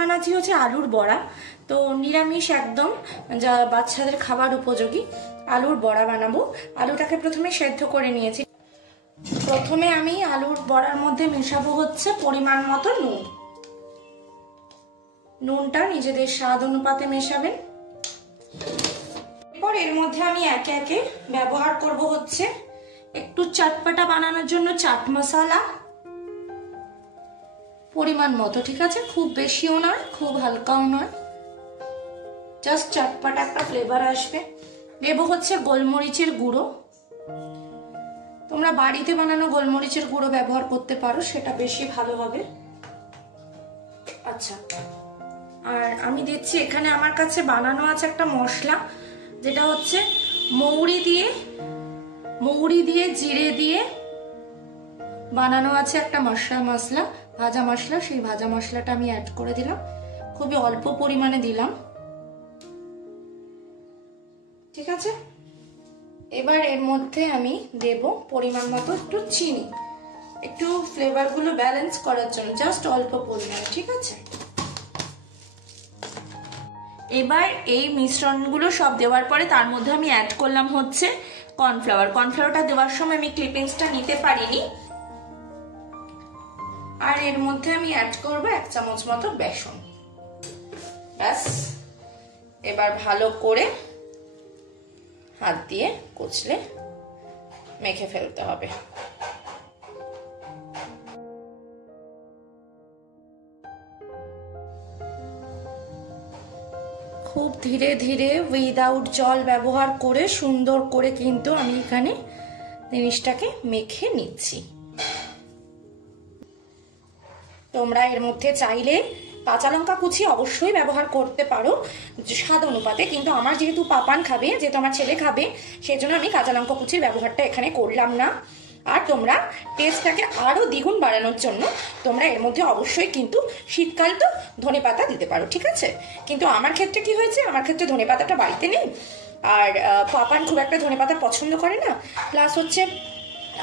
বানাচ্ছি হচ্ছে আলুর বড়া। তো নিরামিষ একদম, যা বাচ্চাদের খাবার উপযোগী আলুর বড়া বানাবো। আলুটাকে প্রথমে সেদ্ধ করে নিয়েছি। প্রথমে আমি আলুর বড়ার মধ্যে মেশাবো হচ্ছে পরিমাণ মতো নুন। নুনটা নিজেদের স্বাদ অনুপাতে মেশাবেন। এরপর এর মধ্যে আমি একে একে ব্যবহার করব হচ্ছে একটু চটপটা বানানোর জন্য চাট মশলা পরিমাণ মতো, ঠিক আছে? খুব বেশিও নয়, খুব হালকাও নয়, জাস্ট চটপটা একটা ফ্লেভার আসবে। দেব হচ্ছে গোলমরিচের গুঁড়ো। তোমরা বাড়িতে বানানো গোলমরিচের গুঁড়ো ব্যবহার করতে পারো, সেটা বেশি ভালো হবে। আচ্ছা, আর আমি দিচ্ছি এখানে আমার কাছে বানানো আছে একটা মশলা, যেটা হচ্ছে মৌরি দিয়ে জিরে দিয়ে বানানো আছে একটা মশলা, ভাজা মশলা। সেই ভাজা মশলাটা আমি অ্যাড করে দিলাম, খুবই অল্প পরিমাণে দিলাম, ঠিক আছে? এবার এর মধ্যে আমি দেব পরিমাণ মতো একটু চিনি, একটু ফ্লেভার গুলো ব্যালেন্স করার জন্য, জাস্ট অল্প পরিমাণে, ঠিক আছে? এবার এই মিশ্রণগুলো সব দেওয়ার পরে তার মধ্যে আমি অ্যাড করলাম হচ্ছে কর্নফ্লাওয়ার। কর্নফ্লাওয়ারটা দেওয়ার সময় আমি ক্লিপিংসটা নিতে পারিনি। আর এর মধ্যে আমি অ্যাড করব 1 চামচ মতো বেসন। ব্যাস, এবার ভালো করে হাত দিয়ে কুচলে মেখে ফেলতে হবে। খুব ধীরে ধীরে উইদাউট জল ব্যবহার করে সুন্দর করে কিন্তু আমি এখানে জিনিসটাকে মেখে নিচ্ছি। তোমরা এর মধ্যে চাইলে কাঁচা লঙ্কা কুচি অবশ্যই ব্যবহার করতে পারো স্বাদ অনুপাতে, কিন্তু আমার যেহেতু পাপান খাবে, যেহেতু আমার ছেলে খাবে, সেই জন্য আমি কাঁচা লঙ্কা কুচির ব্যবহারটা এখানে করলাম না। আর তোমরা টেস্টটাকে আরো দ্বিগুণ বাড়ানোর জন্য তোমরা এর মধ্যে অবশ্যই কিন্তু শীতকাল তো ধনেপাতা দিতে পারো, ঠিক আছে? কিন্তু আমার ক্ষেত্রে কি হয়েছে, আমার ক্ষেত্রে ধনেপাতাটা বাড়িতে নেই, আর পাপান খুব একটা ধনেপাতা পছন্দ করে না। প্লাস হচ্ছে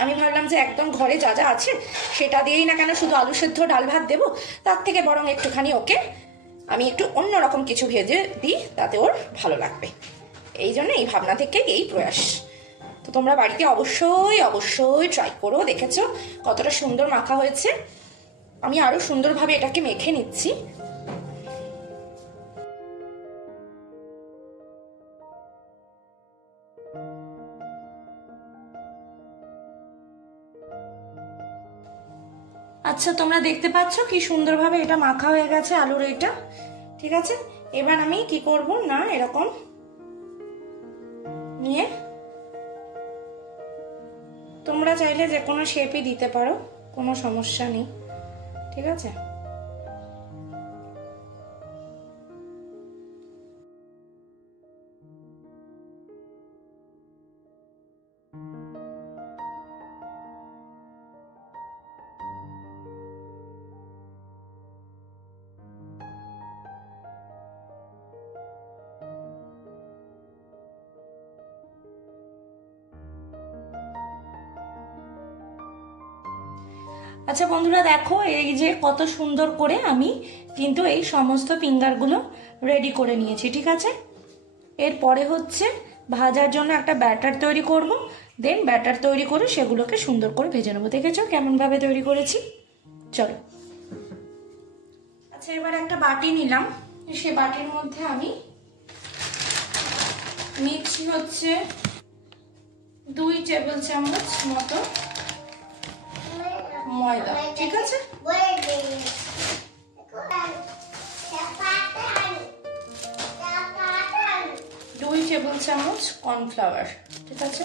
আমি ভাবলাম যে একদম ঘরে যা যা আছে সেটা দিয়েই না কেন শুধু আলু সেদ্ধ ডাল ভাত দেবো, তার থেকে বরং একটুখানি ওকে আমি একটু অন্যরকম কিছু ভেজে দিই, তাতে ওর ভালো লাগবে। এই জন্য এই ভাবনা থেকে এই প্রয়াস। তো তোমরা বাড়িতে অবশ্যই অবশ্যই ট্রাই করো। দেখেছো কতটা সুন্দর মাখা হয়েছে? আমি আরো সুন্দরভাবে এটাকে মেখে নিচ্ছি। আচ্ছা, তোমরা দেখতে পাচ্ছ কি সুন্দরভাবে এটা মাখা হয়ে গেছে আলুর এটা, ঠিক আছে? এবার আমি কি করব না, এরকম নিয়ে তোমরা চাইলে যে কোনো শেপই দিতে পারো, কোনো সমস্যা নেই, ঠিক আছে? আচ্ছা বন্ধুরা, দেখো এই যে কত সুন্দর করে আমি কিন্তু এই সমস্ত ফিঙ্গারগুলো রেডি করে নিয়েছি, ঠিক আছে? এরপরে হচ্ছে ভাজার জন্য একটা ব্যাটার তৈরি করব। দেন ব্যাটার তৈরি করে সেগুলোকে সুন্দর করে ভেজে নেবো। দেখেছো কেমন ভাবে তৈরি করেছি? চলো। আচ্ছা, এবার একটা বাটি নিলাম, সে বাটির মধ্যে আমি নিচ্ছি হচ্ছে 2 টেবিল চামচ মতো ময়দা, ঠিক আছে? 2 টেবিল চামচ কর্নফ্লাওয়ার, ঠিক আছে?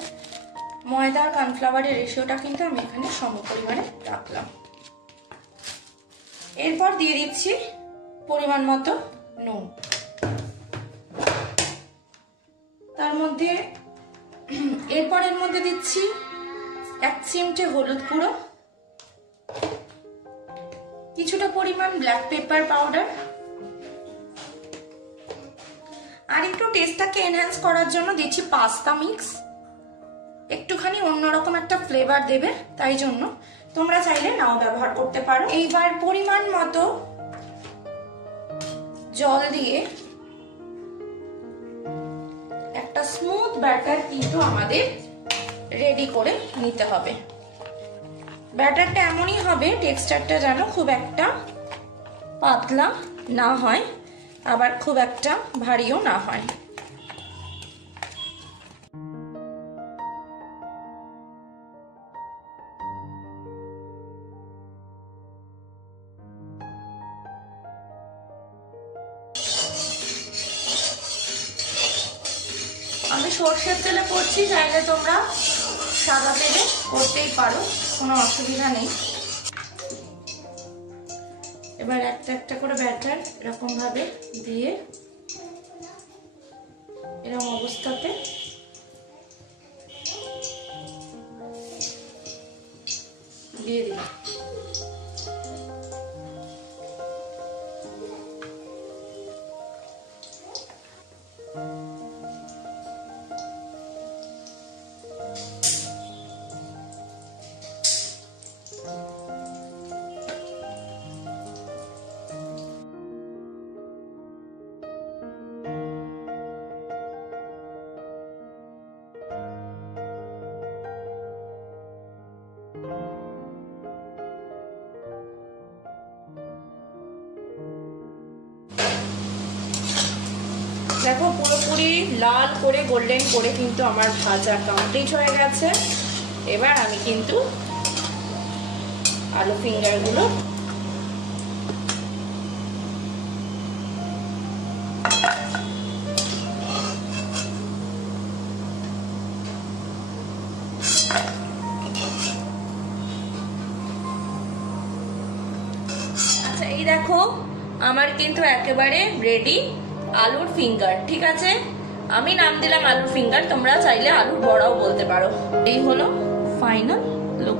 ময়দা আর কর্নফ্লাওয়ারের রেশিওটা কিন্তু আমি এখানে সম পরিমাণে রাখলাম। এরপর দিয়ে দিচ্ছি পরিমাণ মতো নুন। তার মধ্যে এরপর এর মধ্যে দিচ্ছি 1 চিমটে হলুদ গুঁড়ো, কিছুটা পরিমাণ ব্ল্যাক পেপার পাউডার, আর একটু টেস্টটাকে এনহ্যান্স করার জন্য দিচ্ছি পাস্তা মিক্স। একটুখানি অন্যরকম একটা ফ্লেভার দেবে, তাই জন্য তোমরা চাইলে নাও ব্যবহার করতে পারো। এইবার পরিমাণ মতো জল দিয়ে একটা স্মুথ ব্যাটার কিন্তু আমাদের রেডি করে নিতে হবে। ব্যাটারটা এমনই হবে, টেক্সচারটা যেন খুব একটা পাতলা না হয়, আবার খুব একটা ভারীও না হয়। আমি সর্ষের তেলে করছি, চাইলে তোমরা সাদা তেলে করতেই পারো, কোনো অসুবিধা নেই। এবার একটা একটা করে ব্যাটার এরকম ভাবে দিয়ে এরকম অবস্থাতে দিয়ে দিলাম। দেখো পুরোপুরি লাল করে গোল্ডেন করে কিন্তু আমার ভাজা কমপ্লিট হয়ে গেছে। এবার আমি কিন্তু আলু ফিঙ্গারগুলো আচ্ছা এই দেখো আমার কিন্তু একেবারে রেডি আলুর ফিঙ্গার। ঠিক আছে, আমি নাম দিলাম আলুর ফিঙ্গার, তোমরা চাইলে আলুর বড়াও বলতে পারো। এই হলো ফাইনাল লুক।